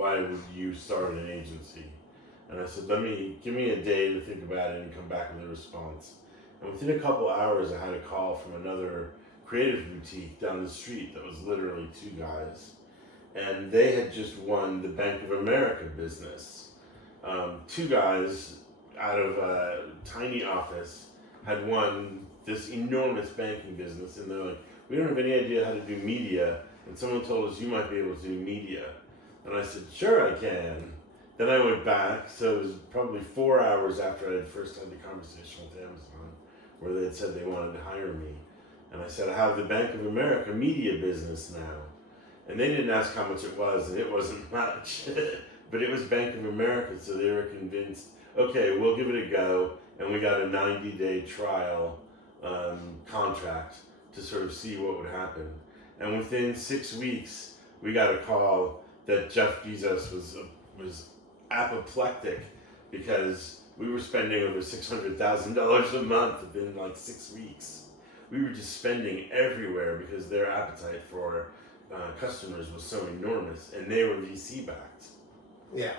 why would you start an agency? And I said, give me a day to think about it and come back with a response. And within a couple hours, I had a call from another creative boutique down the street that was literally two guys. And they had just won the Bank of America business. Two guys out of a tiny office had won this enormous banking business, and they're like, we don't have any idea how to do media, and someone told us you might be able to do media. And I said, sure I can. Then I went back, so it was probably 4 hours after I had first had the conversation with Amazon, where they had said they wanted to hire me. And I said, I have the Bank of America media business now. And they didn't ask how much it was, and it wasn't much. But it was Bank of America, so they were convinced, okay, we'll give it a go. And we got a 90-day trial contract to sort of see what would happen. And within 6 weeks, we got a call that Jeff Bezos was apoplectic because we were spending over $600,000 a month within like 6 weeks. We were just spending everywhere because their appetite for customers was so enormous, and they were VC backed. Yeah,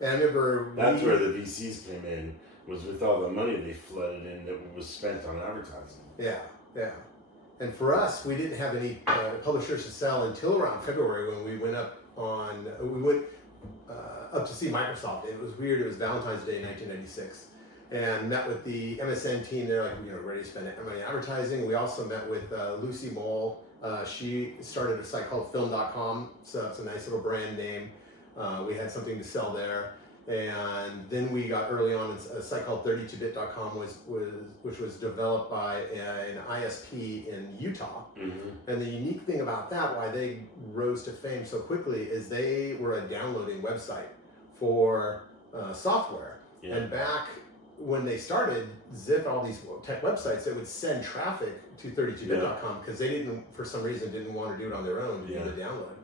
and I remember that's where the VCs came in, was with all the money they flooded in that was spent on advertising. Yeah. And for us, we didn't have any publishers to sell until around February when we went up to see Microsoft. It was weird. It was Valentine's Day in 1996, and met with the MSN team. They're like, ready to spend money on advertising. We also met with Lucy Moll. She started a site called Film.com, so it's a nice little brand name. We had something to sell there. And then we got early on a site called 32bit.com, which was developed by an ISP in Utah. Mm-hmm. And the unique thing about that, why they rose to fame so quickly, is they were a downloading website for software. Yeah. And back when they started, Zip, all these tech websites, they would send traffic to 32bit.com because they for some reason, didn't want to do it on their own to do the download.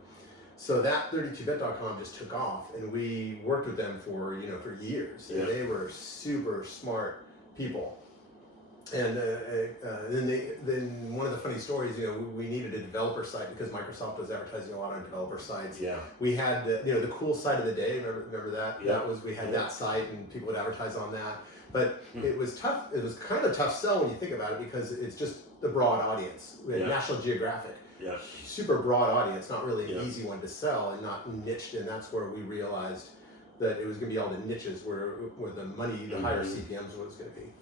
So that 32bit.com just took off, and we worked with them for years. And they were super smart people. And then one of the funny stories, we needed a developer site because Microsoft was advertising a lot on developer sites. Yeah. We had the cool site of the day. Remember that? Yeah. We had that site, and people would advertise on that. But it was tough. It was kind of a tough sell when you think about it because it's just the broad audience. We had National Geographic. Yeah. Super broad audience, not really an easy one to sell and not niched, and that's where we realized that it was going to be all the niches where the money, the higher CPMs was going to be.